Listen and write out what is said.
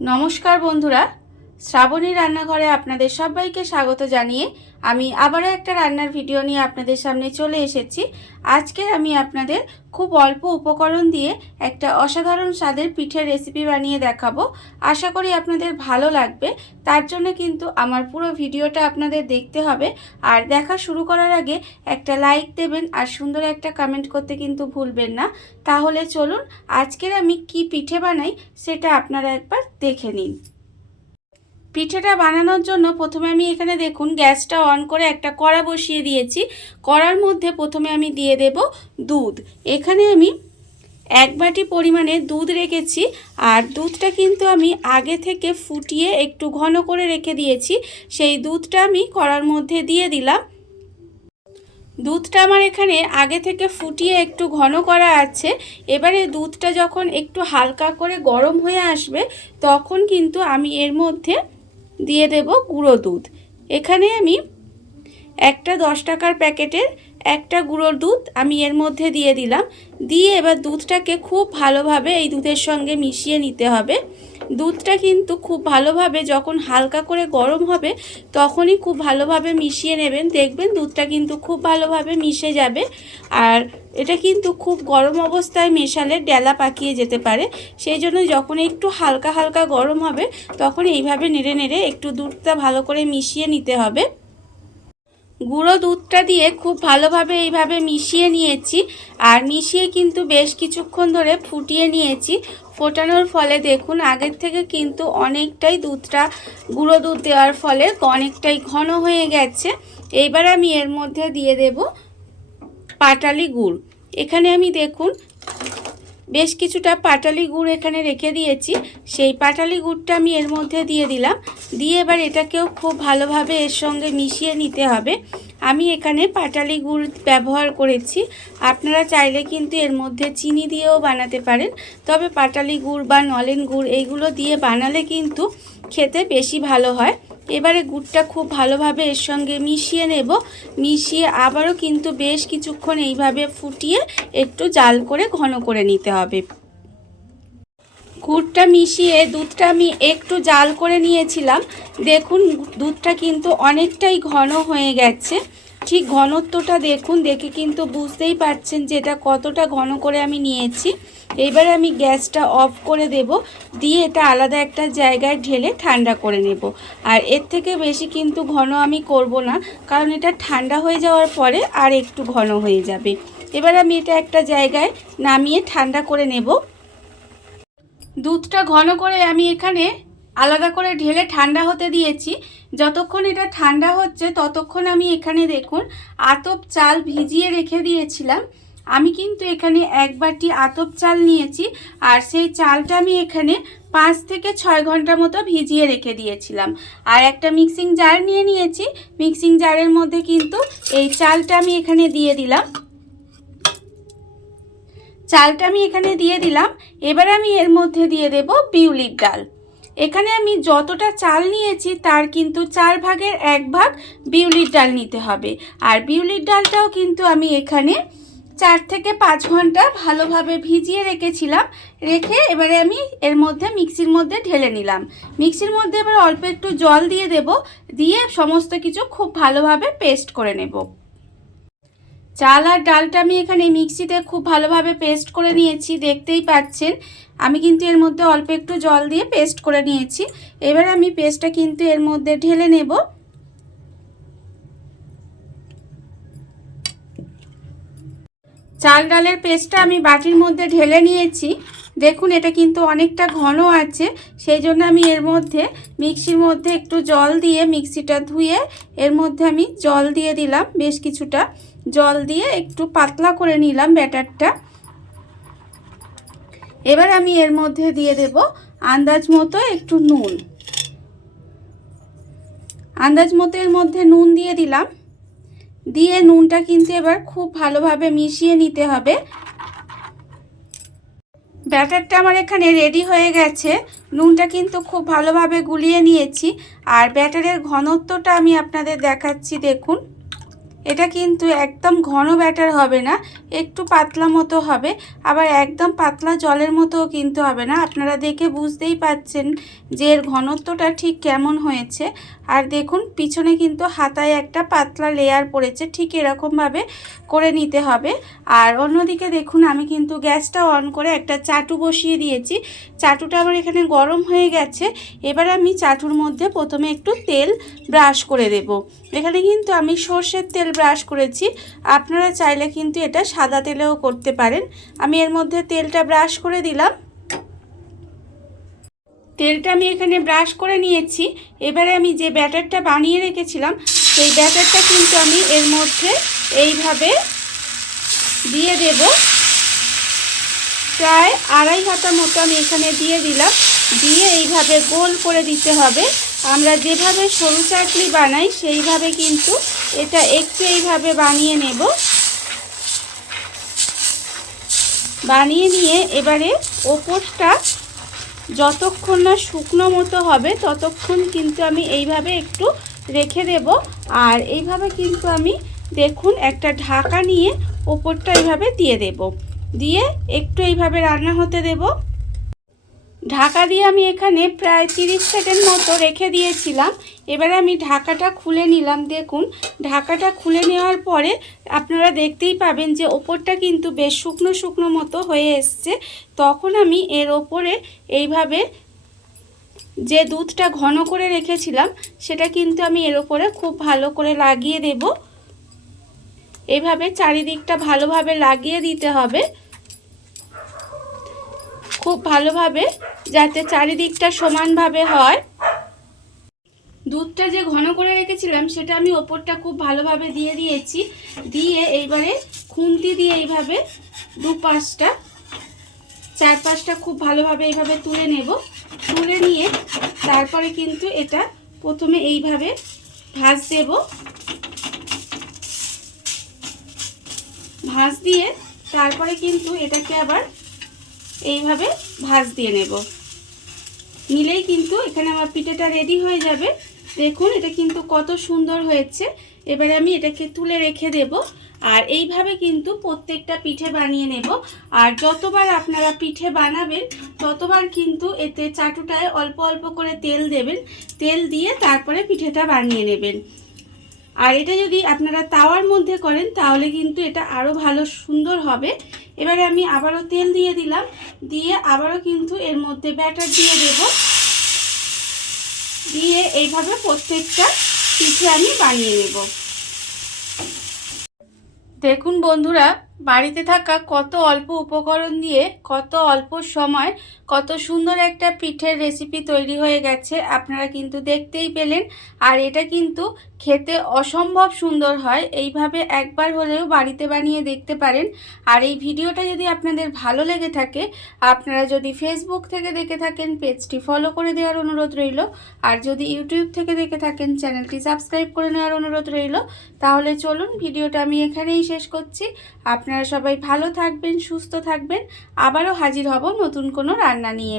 নমস্কার বন্ধুরা শ্রাবণী রান্নাঘরে আপনাদের সবাইকে স্বাগত জানিয়ে আমি আবারও একটা রান্নার ভিডিও নিয়ে আপনাদের সামনে চলে এসেছি। আজকে আমি আপনাদের খুব অল্প উপকরণ দিয়ে একটা অসাধারণ স্বাদের পিঠের রেসিপি বানিয়ে দেখাবো। আশা করি আপনাদের ভালো লাগবে। তার জন্য কিন্তু আমার পুরো ভিডিওটা আপনাদের দেখতে হবে। আর দেখা শুরু করার আগে একটা লাইক দেবেন আর সুন্দর একটা কমেন্ট করতে কিন্তু ভুলবেন না। তাহলে চলুন আজকের আমি কি পিঠে বানাই সেটা আপনারা একবার দেখে নিন। পিঠেটা বানানোর জন্য প্রথমে আমি এখানে দেখুন গ্যাসটা অন করে একটা কড়া বসিয়ে দিয়েছি। কড়ার মধ্যে প্রথমে আমি দিয়ে দেব দুধ। এখানে আমি এক বাটি পরিমাণে দুধ রেখেছি আর দুধটা কিন্তু আমি আগে থেকে ফুটিয়ে একটু ঘন করে রেখে দিয়েছি। সেই দুধটা আমি কড়ার মধ্যে দিয়ে দিলাম। দুধটা আমার এখানে আগে থেকে ফুটিয়ে একটু ঘন করা আছে। এবারে দুধটা যখন একটু হালকা করে গরম হয়ে আসবে, তখন কিন্তু আমি এর মধ্যে দিয়ে দেব গুঁড়ো দুধ। এখানে আমি একটা দশ টাকার প্যাকেটের একটা গুঁড়োর দুধ আমি এর মধ্যে দিয়ে দিলাম। দিয়ে এবার দুধটাকে খুব ভালোভাবে এই দুধের সঙ্গে মিশিয়ে নিতে হবে। দুধটা কিন্তু খুব ভালোভাবে যখন হালকা করে গরম হবে, তখনই খুব ভালোভাবে মিশিয়ে নেবেন। দেখবেন দুধটা কিন্তু খুব ভালোভাবে মিশে যাবে। আর এটা কিন্তু খুব গরম অবস্থায় মেশালে ডেলা পাকিয়ে যেতে পারে। সেই জন্য যখন একটু হালকা হালকা গরম হবে, তখন এইভাবে নেড়ে নেড়ে একটু দুধটা ভালো করে মিশিয়ে নিতে হবে। গুঁড়ো দুধটা দিয়ে খুব ভালোভাবে এইভাবে মিশিয়ে নিয়েছি। আর মিশিয়ে কিন্তু বেশ কিছুক্ষণ ধরে ফুটিয়ে নিয়েছি। ফোটানোর ফলে দেখুন, আগের থেকে কিন্তু অনেকটাই দুধটা, গুঁড়ো দুধ দেওয়ার ফলে অনেকটাই ঘন হয়ে গেছে। এইবার আমি এর মধ্যে দিয়ে দেব পাটালি গুড়। এখানে আমি দেখুন, বেশ কিছুটা পাটালি গুড় এখানে রেখে দিয়েছি। সেই পাটালি গুড়টা আমি এর মধ্যে দিয়ে দিলাম। দিয়ে এবার এটাকেও খুব ভালোভাবে এর সঙ্গে মিশিয়ে নিতে হবে। আমি এখানে পাটালি গুড় ব্যবহার করেছি। আপনারা চাইলে কিন্তু এর মধ্যে চিনি দিয়েও বানাতে পারেন। তবে পাটালি গুড় বা নলেন গুড় এইগুলো দিয়ে বানালে কিন্তু খেতে বেশি ভালো হয়। এবারে গুড়টা খুব ভালোভাবে এর সঙ্গে মিশিয়ে নেব। মিশিয়ে আবারও কিন্তু বেশ কিছুক্ষণ এইভাবে ফুটিয়ে একটু জাল করে ঘন করে নিতে হবে। গুড়টা মিশিয়ে, দুধটা আমি একটু জাল করে নিয়েছিলাম। দেখুন, দুধটা কিন্তু অনেকটাই ঘন হয়ে গেছে। ঠিক ঘনত্বটা দেখুন, দেখে কিন্তু বুঝতেই পারছেন যে এটা কতটা ঘন করে আমি নিয়েছি। এবারে আমি গ্যাসটা অফ করে দেব, দিয়ে এটা আলাদা একটা জায়গায় ঢেলে ঠান্ডা করে নেব। আর এর থেকে বেশি কিন্তু ঘন আমি করব না, কারণ এটা ঠান্ডা হয়ে যাওয়ার পরে আর একটু ঘন হয়ে যাবে। এবার আমি এটা একটা জায়গায় নামিয়ে ঠান্ডা করে নেব। দুধটা ঘন করে আমি এখানে আলাদা করে ঢেলে ঠান্ডা হতে দিয়েছি। যতক্ষণ এটা ঠান্ডা হচ্ছে, ততক্ষণ আমি এখানে দেখুন আতপ চাল ভিজিয়ে রেখে দিয়েছিলাম। আমি কিন্তু এখানে এক বাটি আতপ চাল নিয়েছি আর সেই চালটা আমি এখানে পাঁচ থেকে ছয় ঘণ্টা মতো ভিজিয়ে রেখে দিয়েছিলাম। আর একটা মিক্সিং জার নিয়ে নিয়েছি। মিক্সিং জারের মধ্যে কিন্তু এই চালটা আমি এখানে দিয়ে দিলাম। চালটা আমি এখানে দিয়ে দিলাম। এবার আমি এর মধ্যে দিয়ে দেব বিউলির ডাল। এখানে আমি যতটা চাল নিয়েছি, তার কিন্তু চার ভাগের এক ভাগ বিউলির ডাল নিতে হবে। আর বিউলির ডালটাও কিন্তু আমি এখানে চার থেকে পাঁচ ঘণ্টা ভালোভাবে ভিজিয়ে রেখেছিলাম। রেখে এবারে আমি এর মধ্যে মিক্সির মধ্যে ঢেলে নিলাম। মিক্সির মধ্যে এবার অল্প একটু জল দিয়ে দেব। দিয়ে সমস্ত কিছু খুব ভালোভাবে পেস্ট করে নেব। চাল আর ডালটা আমি এখানে মিক্সিতে খুব ভালোভাবে পেস্ট করে নিয়েছি, দেখতেই পাচ্ছেন। আমি কিন্তু এর মধ্যে অল্প একটু জল দিয়ে পেস্ট করে নিয়েছি। এবার আমি পেস্টটা কিন্তু এর মধ্যে ঢেলে নেব। চাল ডালের পেস্টটা আমি বাটির মধ্যে ঢেলে নিয়েছি। দেখুন, এটা কিন্তু অনেকটা ঘন আছে। সেই জন্য আমি এর মধ্যে মিক্সির মধ্যে একটু জল দিয়ে মিক্সিটা ধুয়ে এর মধ্যে আমি জল দিয়ে দিলাম বেশ কিছুটা। জল দিয়ে একটু পাতলা করে নিলাম ব্যাটারটা। এবার আমি এর মধ্যে দিয়ে দেব আন্দাজ মতো একটু নুন। আন্দাজ মতো এর মধ্যে নুন দিয়ে দিলাম। দিয়ে নুনটা কিন্তু এবার খুব ভালোভাবে মিশিয়ে নিতে হবে। ব্যাটারটা আমার এখানে রেডি হয়ে গেছে। নুনটা কিন্তু খুব ভালোভাবে গুলিয়ে নিয়েছি। আর ব্যাটারের ঘনত্বটা আমি আপনাদের দেখাচ্ছি, দেখুন। এটা কিন্তু একদম ঘন ব্যাটার হবে না, একটু পাতলা মতো হবে, আবার একদম পাতলা জলের মতোও কিন্তু হবে না। আপনারা দেখে বুঝতেই পাচ্ছেন যে এর ঘনত্বটা ঠিক কেমন হয়েছে। আর দেখুন, পিছনে কিন্তু হাতায় একটা পাতলা লেয়ার পড়েছে, ঠিক এরকমভাবে করে নিতে হবে। আর অন্যদিকে দেখুন, আমি কিন্তু গ্যাসটা অন করে একটা চাটু বসিয়ে দিয়েছি। চাটুটা আমার এখানে গরম হয়ে গেছে, এবার আমি চাটুর মধ্যে প্রথমে একটু তেল ব্রাশ করে দেব। এখানে কিন্তু আমি সর্ষের তেল ব্রাশ করেছি। আপনারা চাইলে কিন্তু এটা সাদা তেলেও করতে পারেন। আমি এর মধ্যে তেলটা ব্রাশ করে দিলাম। তেলটা আমি এখানে ব্রাশ করে নিয়েছি। এবারে আমি যে ব্যাটারটা বানিয়ে রেখেছিলাম, সেই ব্যাটারটা কিন্তু আমি এর মধ্যে এইভাবে দিয়ে দেব। প্রায় আড়াই হাতা মতো আমি এখানে দিয়ে দিলাম। দিয়ে এইভাবে গোল করে দিতে হবে। আমরা যেভাবে সরু চাকলি বানাই, সেইভাবে কিন্তু এটা একটু এইভাবে বানিয়ে নেব। বানিয়ে নিয়ে এবারে ওপরটা যতক্ষণ না শুকনো মতো হবে, ততক্ষণ কিন্তু আমি এইভাবে একটু রেখে দেব। আর এইভাবে কিন্তু আমি দেখুন একটা ঢাকা নিয়ে ওপরটা এইভাবে দিয়ে দেব। দিয়ে একটু এইভাবে রান্না হতে দেব। ঢাকা দিয়ে আমি এখানে প্রায় তিরিশ সেকেন্ড মতো রেখে দিয়েছিলাম। এবারে আমি ঢাকাটা খুলে নিলাম, দেখুন। ঢাকাটা খুলে নেওয়ার পরে আপনারা দেখতেই পাবেন যে ওপরটা কিন্তু বেশ শুকনো শুকনো মতো হয়ে এসছে। তখন আমি এর ওপরে এইভাবে যে দুধটা ঘন করে রেখেছিলাম, সেটা কিন্তু আমি এর ওপরে খুব ভালো করে লাগিয়ে দেব। এইভাবে চারিদিকটা ভালোভাবে লাগিয়ে দিতে হবে। খুব ভালোভাবে যাতে চারিদিকটা সমানভাবে হয়। দুধটা যে ঘন করে রেখেছিলাম, সেটা আমি ওপরটা খুব ভালোভাবে দিয়ে দিয়েছি। দিয়ে এইবারে খুন্তি দিয়ে এইভাবে দু পাঁচটা চার পাঁচটা খুব ভালোভাবে এইভাবে তুলে নেব। তুলে নিয়ে তারপরে কিন্তু এটা প্রথমে এইভাবে ভাজ দেব। ভাজ দিয়ে তারপরে কিন্তু এটাকে আবার এইভাবে ভাজ দিয়ে নেব। নিলেই কিন্তু এখানে আমার পিঠেটা রেডি হয়ে যাবে। দেখুন এটা কিন্তু কত সুন্দর হয়েছে। এবারে আমি এটাকে তুলে রেখে দেব আর এইভাবে কিন্তু প্রত্যেকটা পিঠে বানিয়ে নেব। আর যতবার আপনারা পিঠে বানাবেন, ততবার কিন্তু এতে চাটুটায় অল্প অল্প করে তেল দেবেন। তেল দিয়ে তারপরে পিঠেটা বানিয়ে নেবেন। আর এটা যদি আপনারা তাওয়ার মধ্যে করেন, তাহলে কিন্তু এটা আরও ভালো সুন্দর হবে। এবারে আমি আবারও তেল দিয়ে দিলাম। দিয়ে আবারও কিন্তু এর মধ্যে ব্যাটার দিয়ে দেব। দিয়ে এইভাবে প্রত্যেকটা পিঠে আমি বানিয়ে নেব। দেখুন বন্ধুরা, বাড়িতে থাকা কত অল্প উপকরণ দিয়ে কত অল্প সময় কত সুন্দর একটা পিঠের রেসিপি তৈরি হয়ে গেছে, আপনারা কিন্তু দেখতেই পেলেন। আর এটা কিন্তু খেতে অসম্ভব সুন্দর হয়, এইভাবে একবার হলেও বাড়িতে বানিয়ে দেখতে পারেন। আর এই ভিডিওটা যদি আপনাদের ভালো লেগে থাকে, আপনারা যদি ফেসবুক থেকে দেখে থাকেন, পেজটি ফলো করে দেওয়ার অনুরোধ রইল। আর যদি ইউটিউব থেকে দেখে থাকেন, চ্যানেলটি সাবস্ক্রাইব করে নেওয়ার অনুরোধ রইল। তাহলে চলুন, ভিডিওটা আমি এখানেই শেষ করছি। আপনারা সবাই ভালো থাকবেন, সুস্থ থাকবেন। আবারও হাজির হব নতুন কোনো রান্না নিয়ে